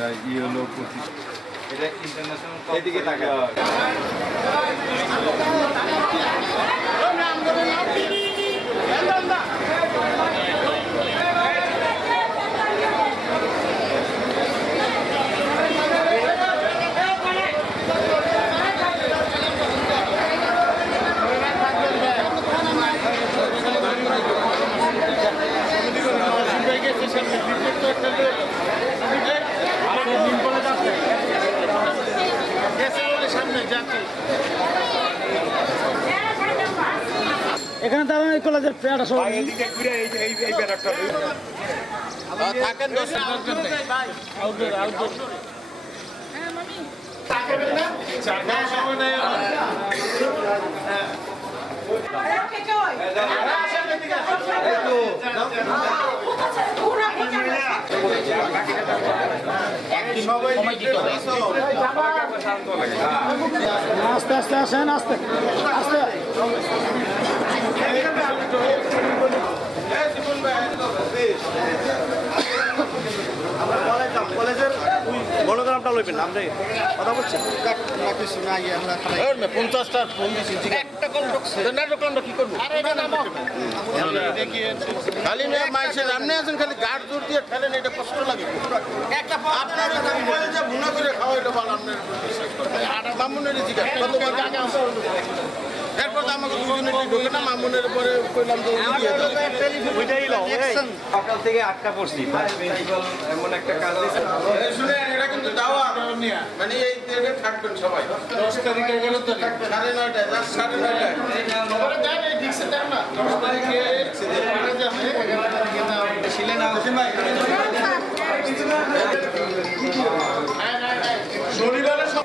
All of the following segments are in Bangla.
এটা ইয়েলো এটা ইন্টারন্যাশনাল এদিকে টাকা এখানে দাঁড়ানো এই কলেজের প্যাড আসলে এইদিকে ঘুরে এই ব্যারাকটা থাকেন আউটডোর হ্যাঁ মামি থাকবেন না চারটা সময় নাই ওকে কই আসেন এদিকে একটু সবাই আস্তে আস্তে আসেন আস্তে আস্তে কলেজের মনোগ্রামটা লইবেন আপনি কথা বলছেন 50টা ফোন দিছি একটা কল ঢুকছে না ঢুকলাম কি করব খালি মাইসের সামনে আছেন খালি গাড় জোর দিয়ে ঠেলেন এটা কষ্ট লাগে একটা আপনার কলেজে ভুনা করে খাওয়াইলো ভালো আপনার বিশ্বাস করতে আর মামুনের জিজ্ঞাসা কতবার টাকা এরপর আমাকে দুজনে ঢোকে না মামুনের পরে কইলাম যে ওইটাই লাও সকাল থেকে আটকা পড়ছি এমন একটা কাজ শুনে এটা কিন্তু দাওয়া মানে এই দেশে থাকবেন সবাই 10 তারিখে গেল তো 9:30 9:30 পরে যান এই ঠিকছে দেন না 10 তারিখে পরে যাবে ছিলে না শনিবারে সব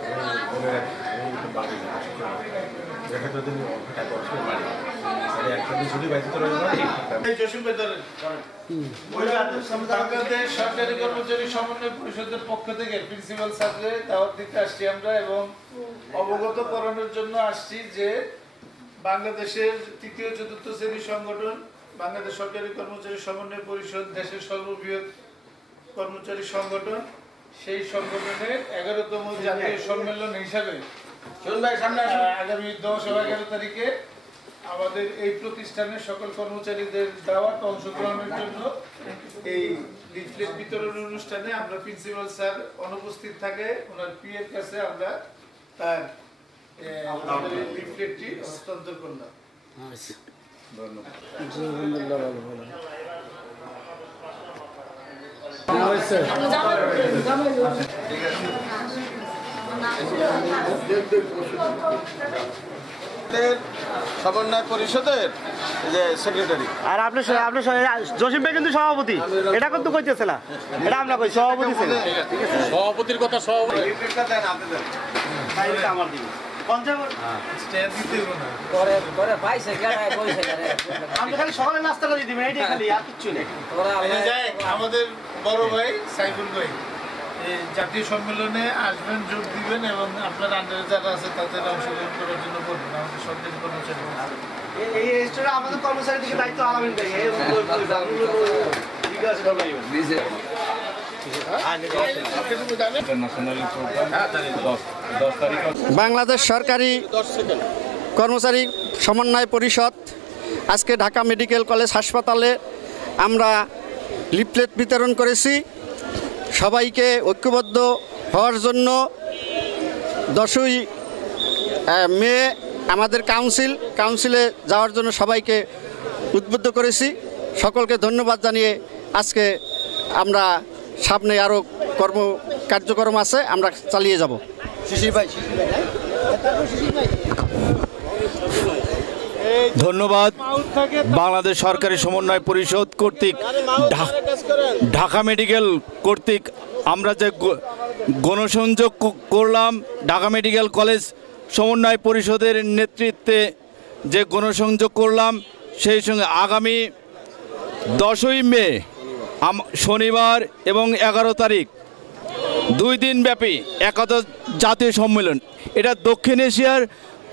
সরকারি কর্মচারী সমন্বয় পরিষদের পক্ষ থেকে প্রিন্সিপাল স্যারকে দাওয়াত দিতে আসছি আমরা এবং অবগত করানোর জন্য আসছি যে বাংলাদেশের তৃতীয় চতুর্থ শ্রেণী সংগঠন বাংলাদেশ সরকারি কর্মচারী সমন্বয় পরিষদ দেশের সর্ববৃহৎ কর্মচারী সংগঠন সেই সংগঠনের 11তম জাতীয় সম্মেলন হিসাবে আগামী 10 ও 11 তারিখে আমাদের এই প্রতিষ্ঠানের সকল কর্মচারীদের দাওয়াত অংশগ্রহণের জন্য এই লিফলেট বিতরণ অনুষ্ঠানে আমরা প্রিন্সিপাল স্যার অনুপস্থিত থাকে ওনার পিএর কাছে আমরা তার লিফলেটটি হস্তান্তর করলাম। সমন্বয় পরিষদের যে সেক্রেটারি আর আপনি জসিম ভাই কিন্তু সভাপতি এটা কিন্তু কইতেছে না এটা আমরা কই সভাপতি ছিল সভাপতির কথা সভাপতি আমার দিকে সকালে নাস্তাটা দিয়ে দিবেন এইটাই খালি আর কিচ্ছু নেই আমাদের বড় ভাই সাইফুল ভাই জাতীয় সম্মেলনে আসবেন যোগ দিবেন এবং আপনার আন্ডারে যারা আছে তাদের অংশগ্রহণ করার জন্য বলবেন আমাদের সরকারি কর্মচারী এই স্টোরে আমাদের কর্মচারী থেকে দায়িত্ব আলামিন ভাই ঠিক আছে বাংলাদেশ সরকারি কর্মচারী সমন্বয় পরিষদ আজকে ঢাকা মেডিকেল কলেজ হাসপাতালে আমরা লিফলেট বিতরণ করেছি সবাইকে ঐক্যবদ্ধ হওয়ার জন্য 10ই মে আমাদের কাউন্সিলে যাওয়ার জন্য সবাইকে উদ্বুদ্ধ করেছি সকলকে ধন্যবাদ জানিয়ে আজকে আমরা সামনে আরও কার্যক্রম আছে আমরা চালিয়ে যাব। ধন্যবাদ বাংলাদেশ সরকারি সমন্বয় পরিষদ কর্তৃক ঢাকা মেডিকেল কর্তৃক আমরা যে গণসংযোগ করলাম ঢাকা মেডিকেল কলেজ সমন্বয় পরিষদের নেতৃত্বে যে গণসংযোগ করলাম সেই সঙ্গে আগামী 10ই মে শনিবার এবং 11 তারিখ 2 দিন ব্যাপী একাদশ জাতীয় সম্মেলন এটা দক্ষিণ এশিয়ার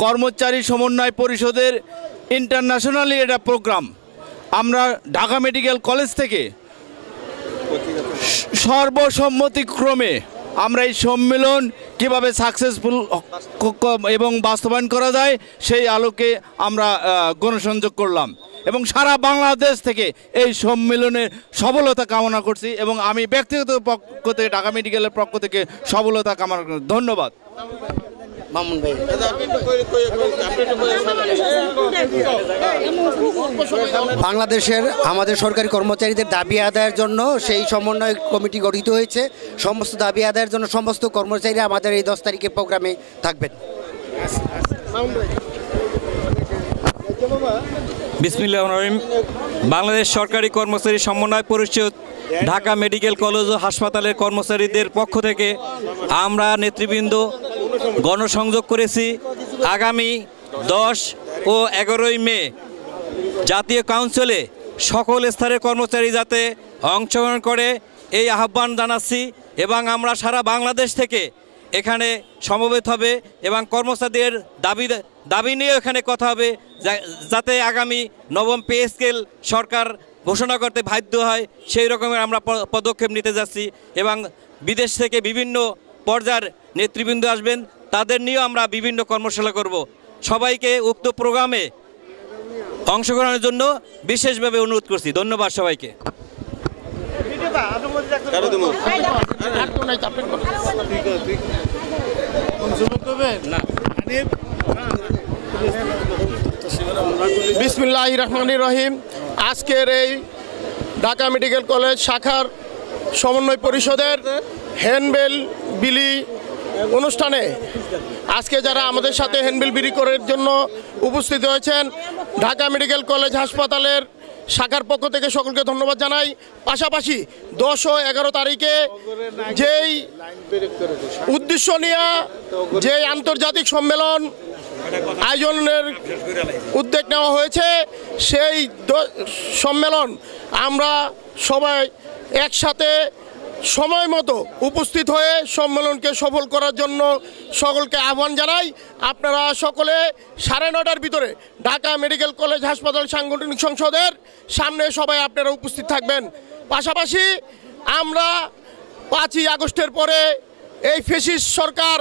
কর্মচারী সমন্বয় পরিষদের ইন্টারন্যাশনালি এটা প্রোগ্রাম আমরা ঢাকা মেডিকেল কলেজ থেকে সর্বসম্মতিক্রমে আমরা এই সম্মেলন কিভাবে সাকসেসফুল এবং বাস্তবায়ন করা যায় সেই আলোকে আমরা গণসংযোগ করলাম এবং সারা বাংলাদেশ থেকে এই সম্মেলনের সফলতা কামনা করছি এবং আমি ব্যক্তিগত পক্ষ থেকে ঢাকা মেডিকেলের পক্ষ থেকে সফলতা কামনা করছি। ধন্যবাদ। মামুন ভাই, বাংলাদেশের আমাদের সরকারি কর্মচারীদের দাবি আদায়ের জন্য সেই সমন্বয় কমিটি গঠিত হয়েছে। সমস্ত দাবি আদায়ের জন্য সমস্ত কর্মচারীরা আমাদের এই 10 তারিখের প্রোগ্রামে থাকবেন। বিসমিল্লাহির রহমানির রহিম। বাংলাদেশ সরকারি কর্মচারী সমন্বয় পরিষদ ঢাকা মেডিকেল কলেজ ও হাসপাতালের কর্মচারীদের পক্ষ থেকে আমরা নেতৃবৃন্দ গণসংযোগ করেছি। আগামী 10 ও 11 মে জাতীয় কাউন্সিলে সকল স্তরের কর্মচারী যাতে অংশগ্রহণ করে এই আহ্বান জানাচ্ছি এবং আমরা সারা বাংলাদেশ থেকে এখানে সমবেত হবে এবং কর্মচারীদের দাবি নিয়ে এখানে কথা হবে যাতে আগামী নবম পে স্কেল সরকার ঘোষণা করতে বাধ্য হয় সেই রকমের আমরা পদক্ষেপ নিতে যাচ্ছি এবং বিদেশ থেকে বিভিন্ন পর্যায়ের নেতৃবৃন্দ আসবেন, তাদের নিয়েও আমরা বিভিন্ন কর্মশালা করব। সবাইকে উক্ত প্রোগ্রামে অংশগ্রহণের জন্য বিশেষভাবে অনুরোধ করছি। ধন্যবাদ সবাইকে। বিসমিল্লাহির রহমানির রহিম। আজকের এই ঢাকা মেডিকেল কলেজ শাখার সমন্বয় পরিষদের হ্যান্ডবিল বিলি অনুষ্ঠানে আজকে যারা আমাদের সাথে হ্যান্ডবিল বিলি করার জন্য উপস্থিত হয়েছেন ঢাকা মেডিকেল কলেজ হাসপাতালের শাখার পক্ষ থেকে সকলকে ধন্যবাদ জানাই। পাশাপাশি 10 ও 11 তারিখে যেই উদ্দেশ্য নিয়ে যেই আন্তর্জাতিক সম্মেলন আয়োজনের উদ্যোগ নেওয়া হয়েছে সেই সম্মেলন আমরা সবাই একসাথে সময় মতো উপস্থিত হয়ে সম্মেলনকে সফল করার জন্য সকলকে আহ্বান জানাই। আপনারা সকলে 9:30টার ভিতরে ঢাকা মেডিকেল কলেজ হাসপাতাল সাংগঠনিক সংসদের সামনে সবাই আপনারা উপস্থিত থাকবেন। পাশাপাশি আমরা 5ই আগস্টের পরে এই ফ্যাসিস্ট সরকার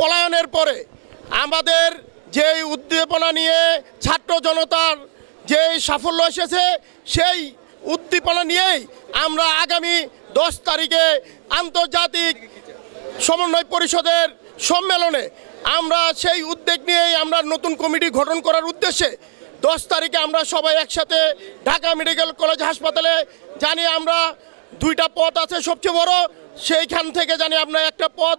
পলায়নের পরে আমাদের যেই উদ্দীপনা নিয়ে ছাত্র জনতার যেই সাফল্য এসেছে সেই উদ্দীপনা নিয়েই আমরা আগামী 10 তারিখে আন্তর্জাতিক সমন্বয় পরিষদের সম্মেলনে আমরা সেই উদ্যোগ নিয়েই আমরা নতুন কমিটি গঠন করার উদ্দেশ্যে 10 তারিখে আমরা সবাই একসাথে ঢাকা মেডিকেল কলেজ হাসপাতালে জানি আমরা 2টা পদ আছে সবচেয়ে বড়, সেইখান থেকে জানি আমরা একটা পদ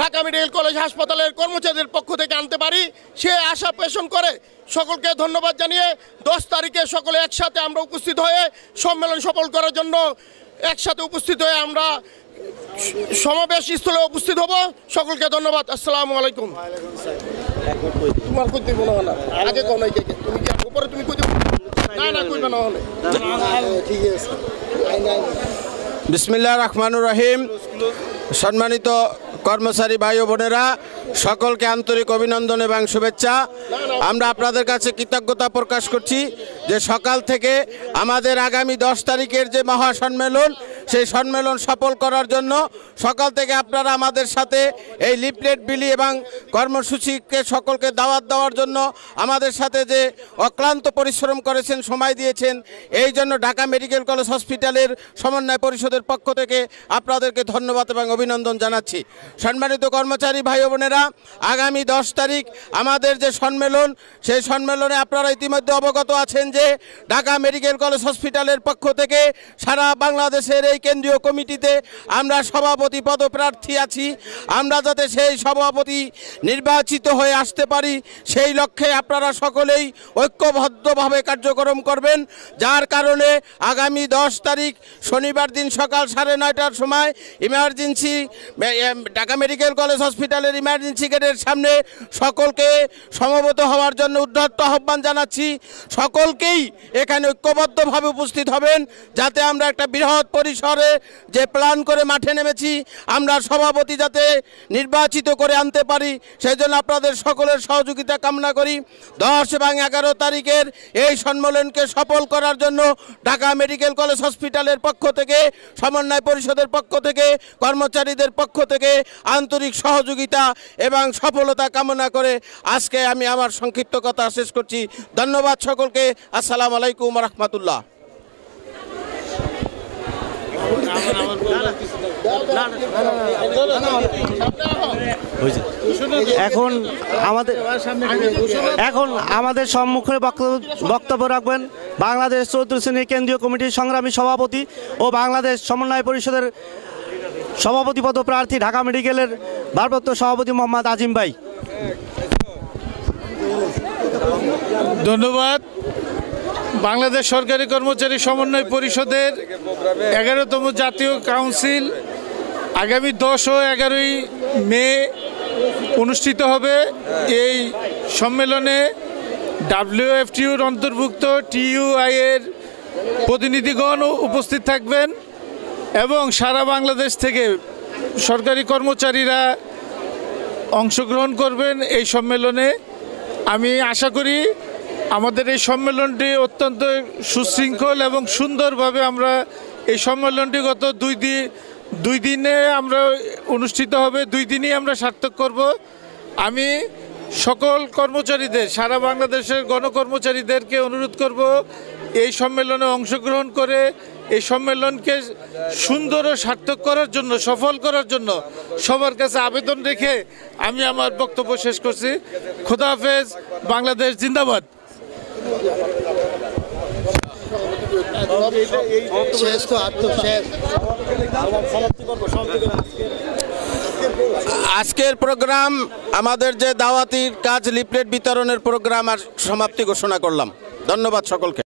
ঢাকা মেডিকেল কলেজ হাসপাতালের কর্মচারীদের পক্ষ থেকে আনতে পারি সে আশা পোষণ করে সকলকে ধন্যবাদ জানিয়ে 10 তারিখে সকলে একসাথে আমরা উপস্থিত হয়ে সম্মেলন সফল করার জন্য একসাথে উপস্থিত হয়ে আমরা সমাবেশ স্থলে উপস্থিত হব। সকলকে ধন্যবাদ। আসসালামু আলাইকুম। তোমার কই দিব না আগে কোন নাই কে তুমি কি উপরে তুমি কই দিব না কইবা না হলে ঠিক আছে। বিসমিল্লাহির রহমানির রহিম। সম্মানিত কর্মচারী ভাই ও বোনেরা, সকলকে আন্তরিক অভিনন্দন এবং শুভেচ্ছা। আমরা আপনাদের কাছে কৃতজ্ঞতা প্রকাশ করছি যে সকাল থেকে আমাদের আগামী 10 তারিখের যে মহাসম্মেলন সেই সম্মেলন সফল করার জন্য সকাল থেকে আপনারা আমাদের সাথে এই লিফলেট বিলি এবং কর্মসূচিকে সকলকে দাওয়াত দেওয়ার জন্য আমাদের সাথে যে অক্লান্ত পরিশ্রম করেছেন, সময় দিয়েছেন, এই জন্য ঢাকা মেডিকেল কলেজ হসপিটালের সমন্বয় পরিষদের পক্ষ থেকে আপনাদেরকে ধন্যবাদ এবং অভিনন্দন জানাচ্ছি। সম্মানিত কর্মচারী ভাই বোনেরা, আগামী 10 তারিখ আমাদের যে সম্মেলন সেই সম্মেলনে আপনারা ইতিমধ্যে অবগত আছেন যে ঢাকা মেডিকেল কলেজ হসপিটালের পক্ষ থেকে সারা বাংলাদেশের এই কেন্দ্রীয় কমিটিতে আমরা সভাপতি পদপ্রার্থী আছি। আমরা যাতে সেই সভাপতি নির্বাচিত হয়ে আসতে পারি সেই লক্ষ্যে আপনারা সকলেই ঐক্যবদ্ধভাবে কার্যক্রম করবেন, যার কারণে আগামী 10 তারিখ শনিবার দিন সকাল 9:30টার সময় ইমার্জেন্সি ঢাকা মেডিকেল কলেজ হসপিটালের ইমার্জেন্সি গেটের সামনে সকলকে সমবেত হওয়ার জন্য উদ্ধৃত আহ্বান জানাচ্ছি। সকলকেই এখানে ঐক্যবদ্ধভাবে উপস্থিত হবেন যাতে আমরা একটা বৃহৎ পরিসর শহরে যে প্ল্যান করে মাঠে নেমেছি, আমরা সভাপতি যাতে নির্বাচিত করে আনতে পারি সেই জন্য আপনাদের সকলের সহযোগিতা কামনা করি। 10 এবং 11 তারিখের এই সম্মেলনকে সফল করার জন্য ঢাকা মেডিকেল কলেজ হসপিটালের পক্ষ থেকে, সমন্বয় পরিষদের পক্ষ থেকে, কর্মচারীদের পক্ষ থেকে আন্তরিক সহযোগিতা এবং সফলতা কামনা করে আজকে আমি আমার সংক্ষিপ্ত কথা শেষ করছি। ধন্যবাদ সকলকে। আসসালামু আলাইকুম ওয়া রাহমাতুল্লাহ। এখন আমাদের সম্মুখে বক্তব্য রাখবেন বাংলাদেশ 14 শ্রেণীর কেন্দ্রীয় কমিটির সংগ্রামী সভাপতি ও বাংলাদেশ সমন্বয় পরিষদের সভাপতি পদপ্রার্থী ঢাকা মেডিকেলের ভারপ্রাপ্ত সভাপতি মোহাম্মদ আজিম ভাই। ধন্যবাদ। বাংলাদেশ সরকারি কর্মচারী সমন্বয় পরিষদের 11তম জাতীয় কাউন্সিল আগামী 10 ও 11 মে অনুষ্ঠিত হবে। এই সম্মেলনে WFTUর অন্তর্ভুক্ত TUI এর প্রতিনিধিগণ উপস্থিত থাকবেন এবং সারা বাংলাদেশ থেকে সরকারি কর্মচারীরা অংশগ্রহণ করবেন এই সম্মেলনে। আমি আশা করি আমাদের এই সম্মেলনটি অত্যন্ত সুশৃঙ্খল এবং সুন্দরভাবে আমরা এই সম্মেলনটি গত দুই দিনে আমরা অনুষ্ঠিত হবে, 2 দিনই আমরা সার্থক করব। আমি সকল কর্মচারীদের, সারা বাংলাদেশের গণকর্মচারীদেরকে অনুরোধ করব এই সম্মেলনে অংশগ্রহণ করে এই সম্মেলনকে সুন্দর ও সার্থক করার জন্য, সফল করার জন্য সবার কাছে আবেদন রেখে আমি আমার বক্তব্য শেষ করছি। খোদা হাফেজ। বাংলাদেশ জিন্দাবাদ। আজকের প্রোগ্রাম আমাদের যে দাওয়াতির কাজ লিফলেট বিতরণের প্রোগ্রাম আর সমাপ্তি ঘোষণা করলাম। ধন্যবাদ সকলকে।